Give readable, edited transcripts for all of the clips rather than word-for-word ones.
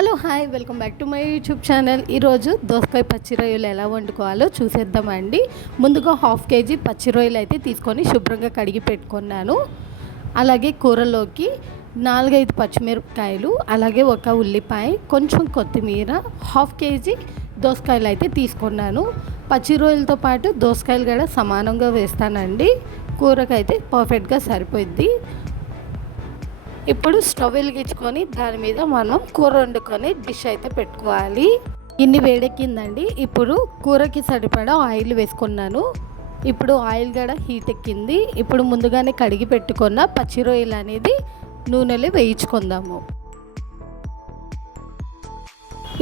Hello hi welcome back to my YouTube channel. ఈరోజు దోసకాయ పచ్చి రొయ్యలు ఎలా వండుకోవాలో చూసేద్దామండి. ముందుగా 1/2 కేజీ పచ్చి రొయ్యలు అయితే తీసుకొని శుభ్రంగా కడిగి పెట్టుకున్నాను. అలాగే కూరలోకి 4-5 పచ్చిమిరపకాయలు, అలాగే ఒక ఉల్లిపాయ, కొంచెం కొత్తిమీర, 1/2 కేజీ దోసకాయలు అయితే తీసుకున్నాను. పచ్చి రొయ్యలతో పాటు దోసకాయలు కూడా సమానంగా వేస్తానండి. కూరకైతే పర్ఫెక్ట్గా సరిపోద్ది. ఇప్పుడు స్టవ్ వెలిగించుకొని దాని మీద మనం కూర వండుకొని డిష్ అయితే పెట్టుకోవాలి. ఇన్ని వేడెక్కిందండి. ఇప్పుడు కూరకి సరిపడా ఆయిల్ వేసుకున్నాను. ఇప్పుడు ఆయిల్ కూడా హీట్ ఎక్కింది. ఇప్పుడు ముందుగానే కడిగి పెట్టుకున్న పచ్చి రొయ్యలు అనేది నూనెలో వేయించుకుందాము.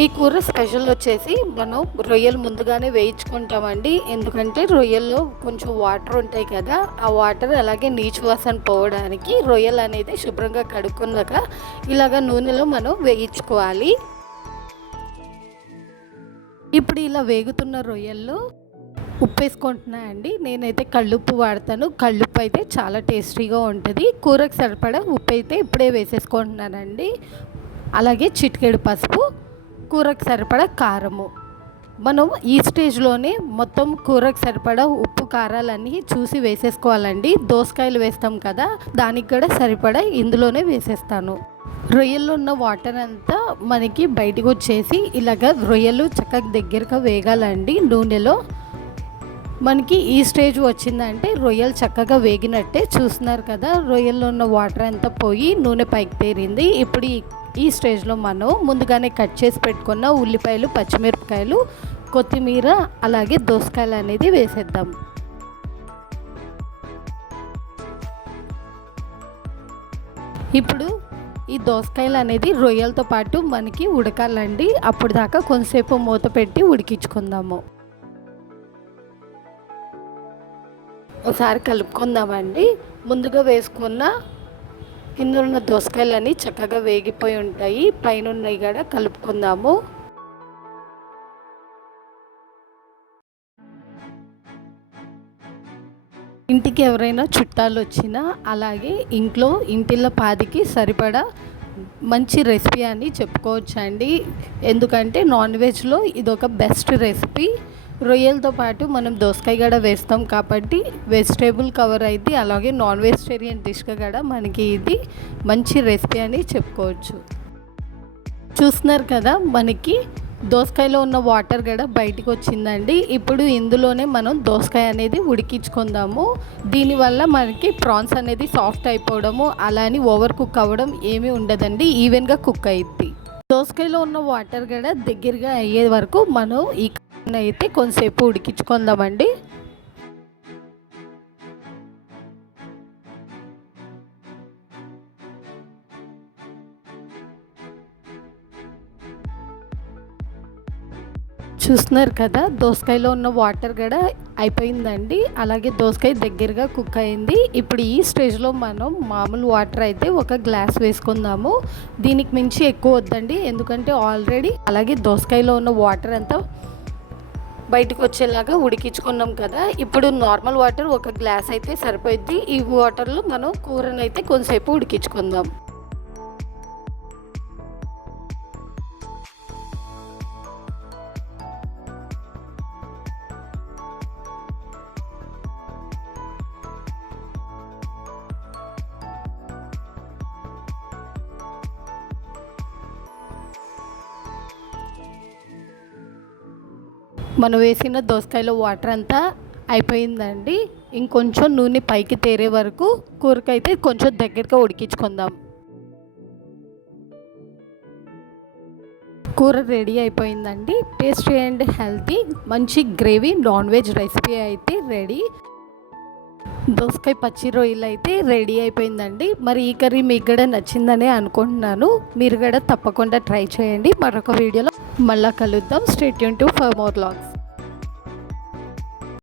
ఈ కూర స్పెషల్ వచ్చేసి మనం రొయ్యలు ముందుగానే వేయించుకుంటామండి. ఎందుకంటే రొయ్యల్లో కొంచెం వాటర్ ఉంటాయి కదా, ఆ వాటర్ అలాగే నీచు వాసన పోవడానికి రొయ్యలు అనేది శుభ్రంగా కడుక్కున్నాక ఇలాగ నూనెలో మనం వేయించుకోవాలి. ఇప్పుడు ఇలా వేగుతున్న రొయ్యల్లో ఉప్పు వేసుకుంటున్నా అండి. నేనైతే కళ్ళుప్పు వాడతాను. కళ్ళుప్పు అయితే చాలా టేస్టీగా ఉంటుంది. కూరకు సరిపడా ఉప్పు అయితే ఇప్పుడే వేసేసుకుంటున్నానండి. అలాగే చిటికెడు పసుపు, కూరకు సరిపడా కారము. మనం ఈ స్టేజ్లోనే మొత్తం కూరకు సరిపడా ఉప్పు కారాలన్నీ చూసి వేసేసుకోవాలండి. దోసకాయలు వేస్తాం కదా, దానికి కూడా సరిపడా ఇందులోనే వేసేస్తాను. రొయ్యల్లో ఉన్న వాటర్ అంతా మనకి బయటకు వచ్చేసి ఇలాగ రొయ్యలు చక్కగా దగ్గరగా వేగాలండి నూనెలో. మనకి ఈ స్టేజ్ వచ్చిందంటే రొయ్యలు చక్కగా వేగినట్టే. చూస్తున్నారు కదా, రొయ్యల్లో ఉన్న వాటర్ అంతా పోయి నూనె పైకి తేరింది. ఇప్పుడు ఈ స్టేజ్లో మనం ముందుగానే కట్ చేసి పెట్టుకున్న ఉల్లిపాయలు, పచ్చిమిరపకాయలు, కొత్తిమీర, అలాగే దోసకాయలు అనేది వేసేద్దాం. ఇప్పుడు ఈ దోసకాయలు అనేది రొయ్యలతో పాటు మనకి ఉడకాలండి. అప్పుడు దాకా కొంతసేపు మూత పెట్టి ఉడికించుకుందాము. ఒకసారి కలుపుకుందామండి. ముందుగా వేసుకున్న కింద ఉన్న దోసకాయలన్నీ చక్కగా వేగిపోయి ఉంటాయి. పైన ఉన్నాయి కూడా కలుపుకుందాము. ఇంటికి ఎవరైనా చుట్టాలు వచ్చినా, అలాగే ఇంటిలో పాదికి సరిపడా మంచి రెసిపీ అని చెప్పుకోవచ్చండి. ఎందుకంటే నాన్ వెజ్లో ఇదొక బెస్ట్ రెసిపీ. రొయ్యలతో పాటు మనం దోసకాయ కూడా వేస్తాం కాబట్టి వెజిటేబుల్ కవర్ అయితే, అలాగే నాన్ వెజిటేరియన్ డిష్గా కూడా మనకి ఇది మంచి రెసిపీ అని చెప్పుకోవచ్చు. చూస్తున్నారు కదా, మనకి దోసకాయలో ఉన్న వాటర్ కూడా బయటికి వచ్చిందండి. ఇప్పుడు ఇందులోనే మనం దోసకాయ అనేది ఉడికించుకుందాము. దీనివల్ల మనకి ప్రాన్స్ అనేది సాఫ్ట్ అయిపోవడము, అలానే ఓవర్ కుక్ అవ్వడం ఏమీ ఉండదండి. ఈవెన్గా కుక్ అయ్యిద్ది. దోసకాయలో ఉన్న వాటర్ కూడా దగ్గరగా అయ్యే వరకు మనం ఈ అయితే కొంతసేపు ఉడికించుకుందామండి. చూస్తున్నారు కదా, దోసకాయలో ఉన్న వాటర్ కూడా అయిపోయిందండి. అలాగే దోసకాయ దగ్గరగా కుక్ అయింది. ఇప్పుడు ఈ స్టేజ్లో మనం మామూలు వాటర్ అయితే ఒక గ్లాస్ వేసుకుందాము. దీనికి మించి ఎక్కువ వద్దండి, ఎందుకంటే ఆల్రెడీ అలాగే దోసకాయలో ఉన్న వాటర్ అంతా బయటకు వచ్చేలాగా ఉడికించుకున్నాం కదా. ఇప్పుడు నార్మల్ వాటర్ ఒక గ్లాస్ అయితే సరిపోద్ది. ఈ వాటర్లో మనం కూరను అయితే కొంతసేపు ఉడికించుకుందాం. మనం వేసిన దోసకాయలో వాటర్ అంతా అయిపోయిందండి. ఇంకొంచెం నూనె పైకి తేరే వరకు కూరకైతే కొంచెం దగ్గరగా ఉడికించుకుందాం. కూర రెడీ అయిపోయిందండి. టేస్టీ అండ్ హెల్తీ మంచి గ్రేవీ నాన్ వెజ్ రెసిపీ అయితే రెడీ. దోసకాయ పచ్చి రొయ్యలు అయితే రెడీ అయిపోయిందండి. మరి ఈ కర్రీ మీకు కూడా నచ్చిందనే అనుకుంటున్నాను. మీరు కూడా తప్పకుండా ట్రై చేయండి. మరొక వీడియోలో మళ్ళీ కలుద్దాం. Stay tune to for more vlogs.